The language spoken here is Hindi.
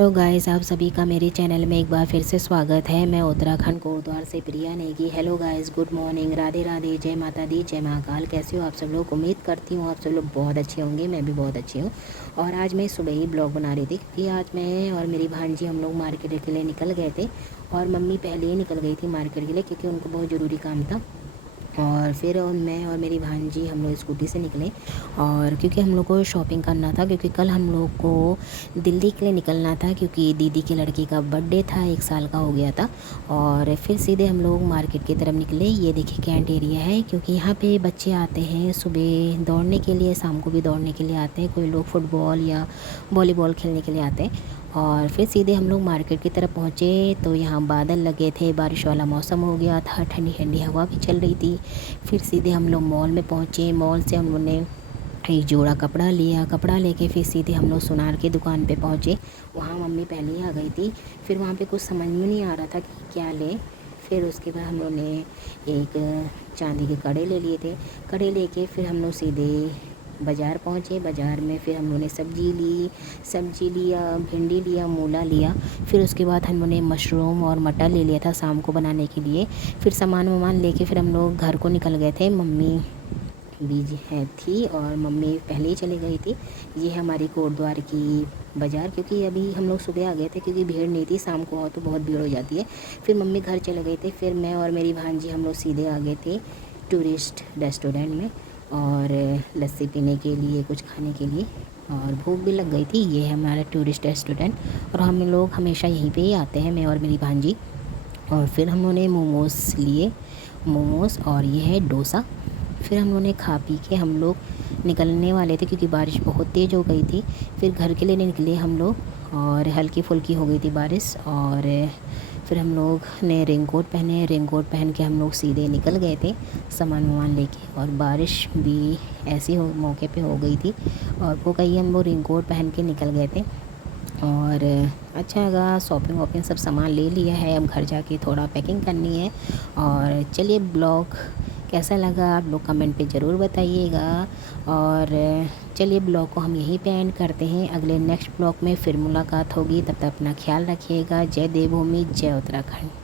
हेलो गाइस, आप सभी का मेरे चैनल में एक बार फिर से स्वागत है। मैं उत्तराखंड कोटद्वार से Priya Negi. Hello guys, good morning, Radhe Radhe, जय माता दी, जय महाकाल। कैसे हो आप सब लोग? उम्मीद करती हूँ आप सब लोग बहुत अच्छे होंगे। मैं भी बहुत अच्छी हूँ। और आज मैं सुबह ही ब्लॉग बना रही थी क्योंकि आज मैं और मेरी भांजी हम लोग मार्केट के लिए निकल गए थे। और मम्मी पहले ही निकल गई थी मार्केट के लिए क्योंकि उनको बहुत ज़रूरी काम था। और फिर मैं और मेरी भांजी हम लोग स्कूटी से निकले। और क्योंकि हम लोग को शॉपिंग करना था, क्योंकि कल हम लोग को दिल्ली के लिए निकलना था क्योंकि दीदी के लड़की का बर्थडे था, 1 साल का हो गया था। और फिर सीधे हम लोग मार्केट की तरफ निकले। ये देखिए कैंट एरिया है क्योंकि यहाँ पे बच्चे आते हैं सुबह दौड़ने के लिए, शाम को भी दौड़ने के लिए आते हैं। कोई लोग फुटबॉल या वॉलीबॉल खेलने के लिए आते हैं। और फिर सीधे हम लोग मार्केट की तरफ पहुँचे तो यहाँ बादल लगे थे, बारिश वाला मौसम हो गया था, ठंडी ठंडी हवा भी चल रही थी। फिर सीधे हम लोग मॉल में पहुँचे। मॉल से हम लोग ने एक जोड़ा कपड़ा लिया। कपड़ा लेके फिर सीधे हम लोग सोनार की दुकान पे पहुँचे। वहाँ मम्मी पहले ही आ गई थी। फिर वहाँ पे कुछ समझ में नहीं आ रहा था कि क्या लें। फिर उसके बाद हम लोग ने एक चांदी के कड़े ले लिए थे। कड़े लेके फिर हम लोग सीधे बाज़ार पहुँचे। बाज़ार में फिर हम लोगों ने सब्जी लिया, भिंडी लिया, मूला लिया। फिर उसके बाद हम लोगों ने मशरूम और मटर ले लिया था शाम को बनाने के लिए। फिर सामान वामान लेके फिर हम लोग घर को निकल गए थे। मम्मी बीज है थी और मम्मी पहले ही चली गई थी। ये हमारी कोटद्वार की बाज़ार, क्योंकि अभी हम लोग सुबह आ गए थे क्योंकि भीड़ नहीं थी। शाम को आओ तो बहुत भीड़ हो जाती है। फिर मम्मी घर चले गए थे। फिर मैं और मेरी भांजी हम लोग सीधे आ गए थे टूरिस्ट रेस्टोरेंट में और लस्सी पीने के लिए, कुछ खाने के लिए। और भूख भी लग गई थी। ये है हमारा टूरिस्ट रेस्टोरेंट और हम लोग हमेशा यहीं पे ही आते हैं, मैं और मेरी भांजी। और फिर हम लोगों ने मोमोज़ लिए, मोमोज़, और ये है डोसा। फिर हम लोगों ने खा पी के हम लोग निकलने वाले थे क्योंकि बारिश बहुत तेज़ हो गई थी। फिर घर के लिए निकले हम लोग और हल्की फुल्की हो गई थी बारिश। और फिर हम लोग ने रेनकोट पहने। रेनकोट पहन के हम लोग सीधे निकल गए थे सामान वामान लेके। और बारिश भी ऐसी हो मौके पे हो गई थी और वो कहीं हम लोग रेनकोट पहन के निकल गए थे। और अच्छा लगा। शॉपिंग वॉपिंग सब सामान ले लिया है। अब घर जाके थोड़ा पैकिंग करनी है। और चलिए, ब्लॉग कैसा लगा आप लोग कमेंट पे ज़रूर बताइएगा। और चलिए, ब्लॉग को हम यहीं पे एंड करते हैं। अगले नेक्स्ट ब्लॉग में फिर मुलाकात होगी। तब तक अपना ख्याल रखिएगा। जय देवभूमि, जय उत्तराखंड।